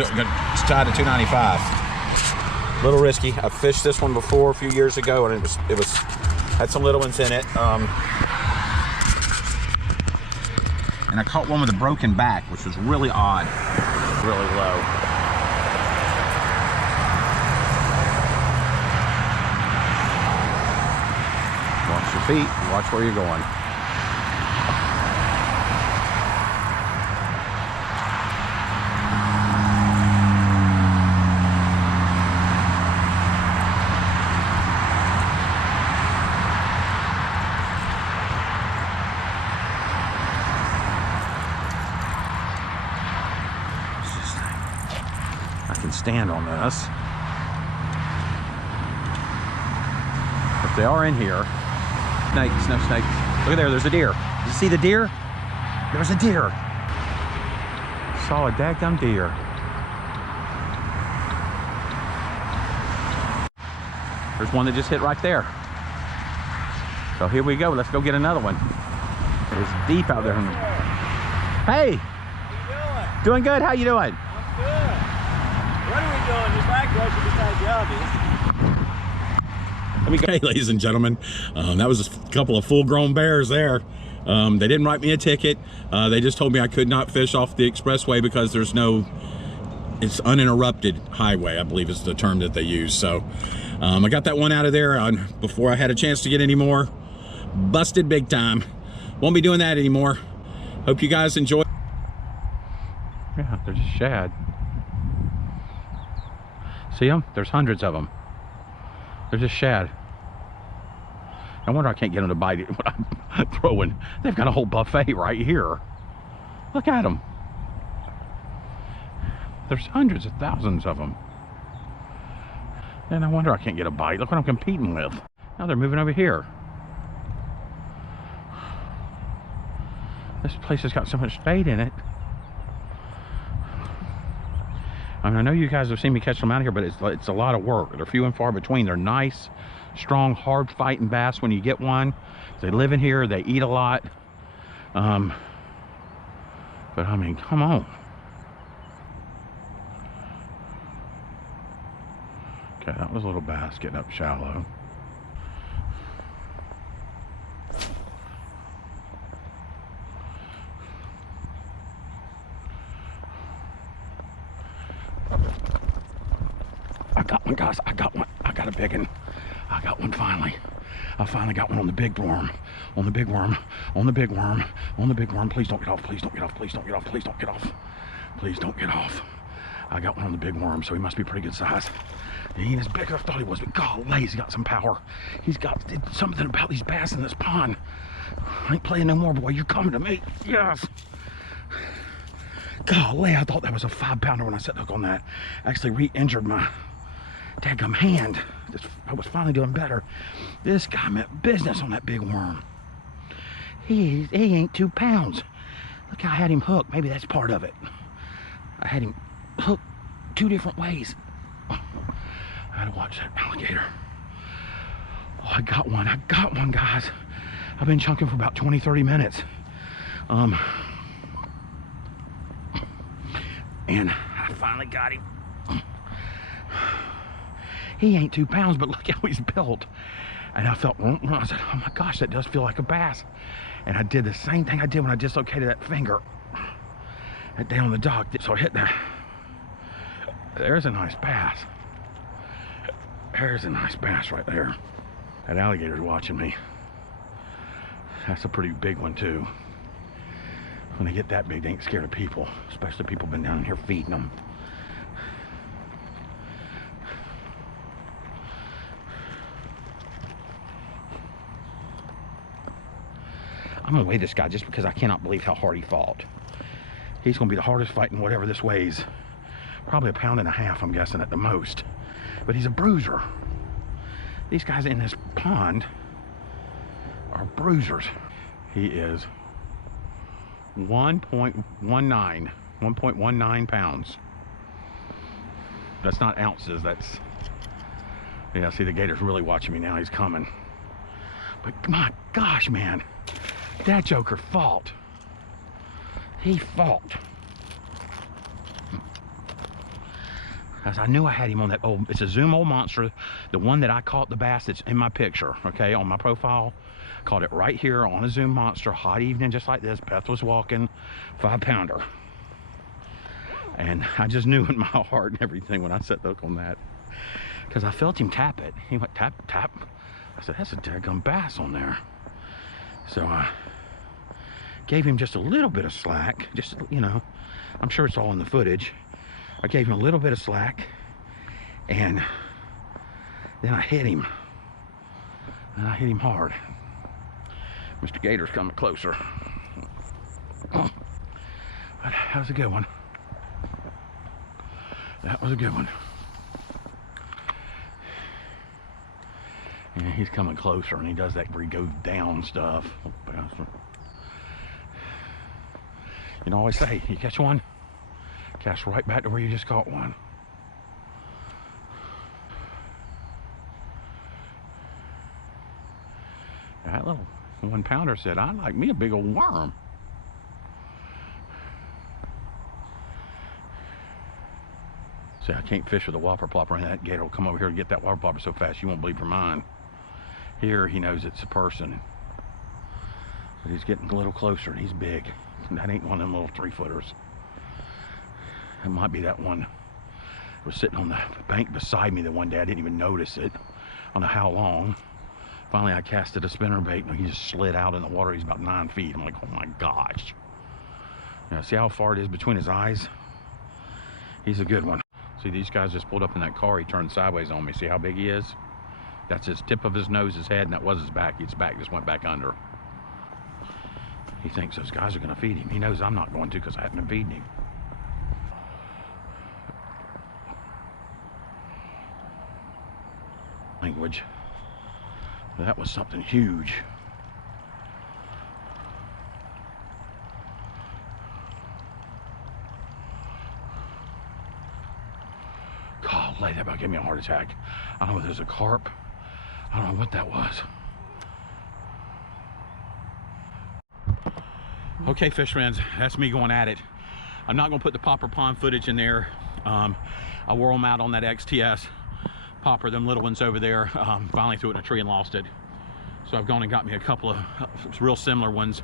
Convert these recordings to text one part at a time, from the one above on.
It's tied to 295. A little risky. I fished this one before a few years ago, and it was had some little ones in it. And I caught one with a broken back, which was really odd, really low. Watch your feet, watch where you're going. I can stand on this. If they are in here, snakes, no snakes. Look at there, there's a deer. Did you see the deer? There's a deer. Saw a daggum deer. There's one that just hit right there. So here we go, let's go get another one. It's deep out there. Hey! How you doing? Doing good, how you doing? I'm good. What are we doing? Just like Russia besides the obvious. Hey, ladies and gentlemen, that was a couple of full-grown bears there. They didn't write me a ticket. They just told me I could not fish off the expressway because there's no, it's uninterrupted highway, I believe is the term that they use. So I got that one out of there before I had a chance to get any more. Busted big time. Won't be doing that anymore. Hope you guys enjoy. Yeah, there's a shad. See them? There's hundreds of them. There's a shad. No wonder I can't get them to bite it when I'm throwing. They've got a whole buffet right here. Look at them. There's hundreds of thousands of them. And no wonder I can't get a bite. Look what I'm competing with. Now they're moving over here. This place has got so much spade in it. I mean, I know you guys have seen me catch them out here, but it's a lot of work. They're few and far between. They're nice, strong, hard fighting bass when you get one. They live in here, they eat a lot. But I mean, come on. Okay, that was a little bass getting up shallow. I got one, guys. I got one. I got a big one. I got one finally. I finally got one on the big worm. On the big worm. On the big worm. On the big worm. Please don't get off. Please don't get off. Please don't get off. Please don't get off. Please don't get off. I got one on the big worm, so he must be pretty good size. He ain't as big as I thought he was, but golly, he's got some power. He's got something about these bass in this pond. I ain't playing no more, boy. You're coming to me. Yes. Golly, I thought that was a 5-pounder when I set the hook on that. Actually re-injured my daggum hand. I was finally doing better. This guy meant business on that big worm. He ain't 2 pounds. Look how I had him hooked. Maybe that's part of it. I had him hooked 2 different ways. I gotta watch that alligator. Oh, I got one. I got one, guys. I've been chunking for about 20-30 minutes. And I finally got him. He ain't 2 pounds, but look how he's built. And I felt, I said, oh my gosh, that does feel like a bass. And I did the same thing I did when I dislocated that finger down on the dock. So I hit that. There's a nice bass. There's a nice bass right there. That alligator's watching me. That's a pretty big one too. When they get that big, they ain't scared of people. Especially people been down here feeding them. I'm gonna weigh this guy just because I cannot believe how hard he fought. He's gonna be the hardest fighting whatever this weighs. Probably 1.5 pounds, I'm guessing at the most. But he's a bruiser. These guys in this pond are bruisers. He is 1.19 pounds. That's not ounces, that's, yeah, see the gator's really watching me now, he's coming. But my gosh, man, that joker fought. He fought. As I knew I had him on that old, it's a Zoom old monster, the one that I caught the bass that's in my picture, okay, on my profile. Caught it right here on a Zoom monster, hot evening just like this. Beth was walking, 5-pounder. And I just knew in my heart and everything when I set the hook on that, because I felt him tap it. He went tap, tap. I said, that's a daggum bass on there. So I gave him just a little bit of slack, just, you know, I'm sure it's all in the footage. I gave him a little bit of slack, and then I hit him. And I hit him hard. Mr. Gator's coming closer. Oh, but that was a good one. That was a good one. And he's coming closer, and he does that where he goes down stuff. You know, I always say, you catch one, cast right back to where you just caught one. That little 1-pounder said, I like me a big old worm. See, I can't fish with a whopper plopper, and that gator will come over here and get that whopper plopper so fast you won't believe for mine. Here, he knows it's a person. But he's getting a little closer, and he's big. That ain't one of them little 3-footers. It might be that one that was sitting on the bank beside me the one day. I didn't even notice it. I don't know how long. Finally, I casted a spinnerbait, and he just slid out in the water. He's about 9 feet. I'm like, oh my gosh. Now, see how far it is between his eyes? He's a good one. See, these guys just pulled up in that car. He turned sideways on me. See how big he is? That's his tip of his nose, his head, and that was his back. His back just went back under. He thinks those guys are going to feed him. He knows I'm not going to because I haven't been feeding him. Language. That was something huge. Golly, that about gave me a heart attack. I don't know if there's a carp. I don't know what that was. Okay, fish friends, that's me going at it. I'm not going to put the popper pond footage in there. I wore them out on that XTS popper, them little ones over there. Finally threw it in a tree and lost it. So I've gone and got me a couple of real similar ones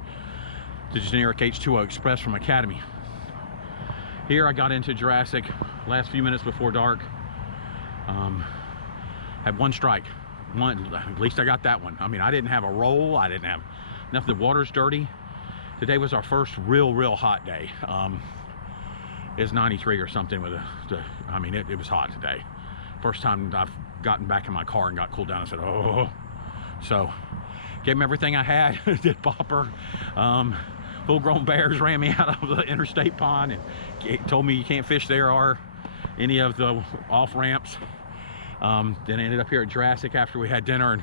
to generic H2O Express from Academy. Here I got into Jurassic last few minutes before dark. Had one strike. At least I got that one. I mean, I didn't have a roll. I didn't have nothing. The water's dirty. Today was our first real hot day. It's 93 or something with I mean, it was hot today. First time I've gotten back in my car and got cooled down. I said, oh. So gave him everything I had. Did popper. Full-grown bears ran me out of the interstate pond and told me you can't fish there or any of the off ramps. Then I ended up here at Jurassic after we had dinner and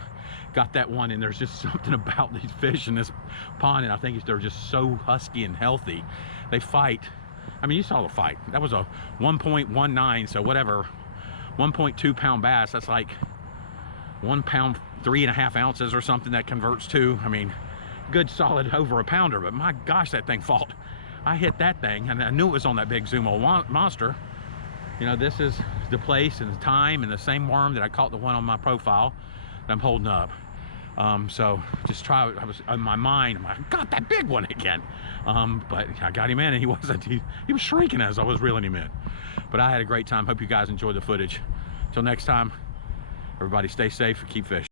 got that one, and there's just something about these fish in this pond, and I think they're just so husky and healthy. They fight. I mean, you saw the fight. That was a 1.19, so whatever, 1.2 pound bass. That's like 1 pound 3.5 ounces or something that converts to, I mean, good solid over a pounder. But my gosh, that thing fought. I hit that thing, and I knew it was on that big Zumo monster. You know, this is the place and the time and the same worm that I caught the one on my profile that I'm holding up. So just try. I was in my mind, I'm like, I got that big one again. But I got him in, and he was shrinking as I was reeling him in. But I had a great time. Hope you guys enjoyed the footage. Till next time, everybody stay safe and keep fishing.